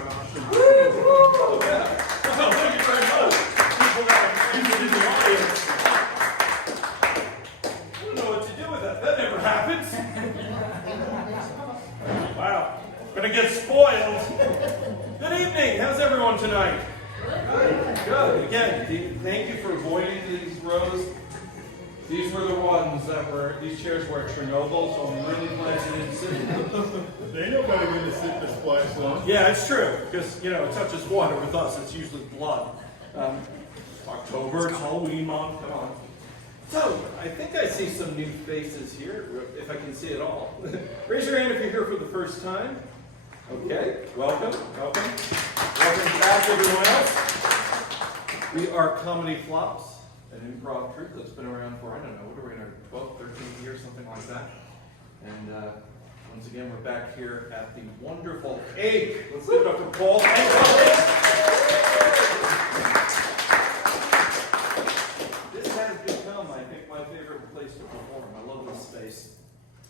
Oh, yeah. Oh, thank you very much. People in the audience. I don't know what to do with that. That never happens. Wow. Gonna get spoiled. Good evening. How's everyone tonight? Good. Again, thank you for avoiding these rows. These were the ones that these chairs were at Chernobyl, so I'm really glad you didn't sit in them. They know better than to sit this place long. Yeah, it's true, because, you know, it's not just water with us, it's usually blood. October, it's Halloween month, come on. So, I think I see some new faces here, if I can see it all. Raise your hand if you're here for the first time. Okay, welcome. Welcome back, everyone else. We are ComedyFLOPs, an improv troupe that's been around for, I don't know, what are we in our 12th, 13th year, something like that. And once again, we're back here at the wonderful Ake. Let's give it up for Paul. This has become, I think, my favorite place to perform. I love this space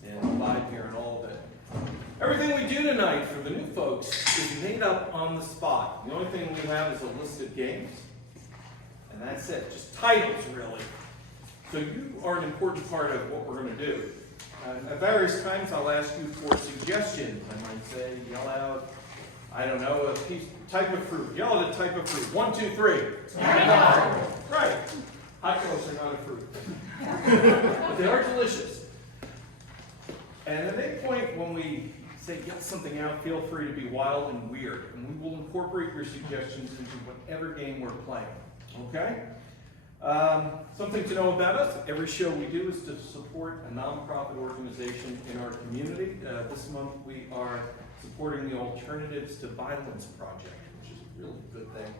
and the vibe here and all of it. Everything we do tonight for the new folks is made up on the spot. The only thing we have is a list of games. And that's it, just titles, really. So you are an important part of what we're going to do. At various times, I'll ask you for suggestions. I might say, yell out, I don't know, type of fruit. Yell at a type of fruit. 1, 2, 3. Right. Hot dogs are not a fruit. But they are delicious. And at any point when we say yell something out, feel free to be wild and weird. And we will incorporate your suggestions into whatever game we're playing. Okay? Something to know about us, every show we do is to support a nonprofit organization in our community. This month we are supporting the Alternatives to Violence Project, which is a really good thing.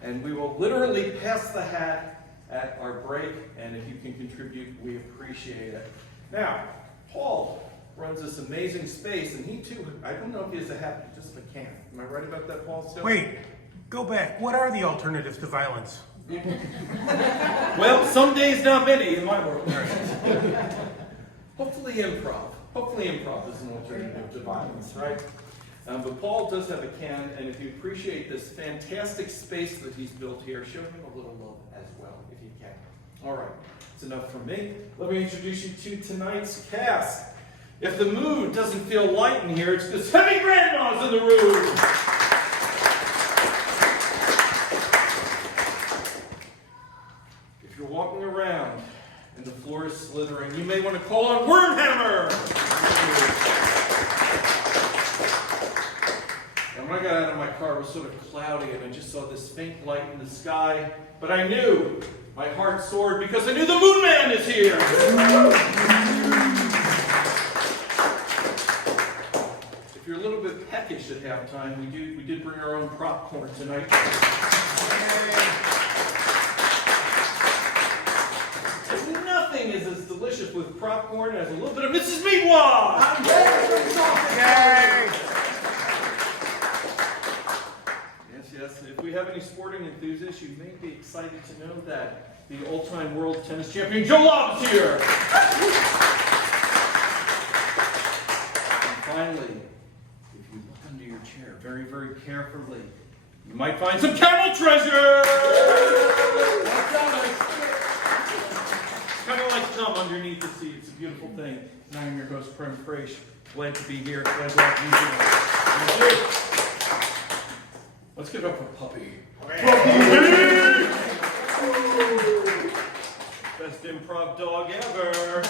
And we will literally pass the hat at our break, and if you can contribute, we appreciate it. Now, Paul runs this amazing space, and he too, I don't know if he has a hat, he just a can. Am I right about that, Paul, still? Wait, go back. What are the alternatives to violence? Well, some days not many in my world. Hopefully improv. Hopefully improv is an alternative to violence, right? But Paul does have a can, and if you appreciate this fantastic space that he's built here, show him a little love as well, if you can. All right, that's enough from me. Let me introduce you to tonight's cast. If the mood doesn't feel light in here, it's because heavy grandma's in the room. If you're walking around and the floor is slithering, you may want to call on Wormhammer. And when I got out of my car, it was sort of cloudy, and I just saw this faint light in the sky. But I knew, my heart soared, because I knew the Moon Man is here. If you're a little bit peckish at halftime, we did bring our own popcorn tonight. Nothing is as delicious with popcorn as a little bit of Mrs. Meatwad. Yay! Yes. If we have any sporting enthusiasts, you may be excited to know that the all-time world tennis champion Joe Love is here. And finally, if you look under your chair very, very carefully, you might find some camel treasure. Kind of like cum underneath the seat. It's a beautiful thing. And I am your host, Prem Fraish. Glad to be here. Glad to have you here. Thank you. Let's give it up for Puppy. Best improv dog ever.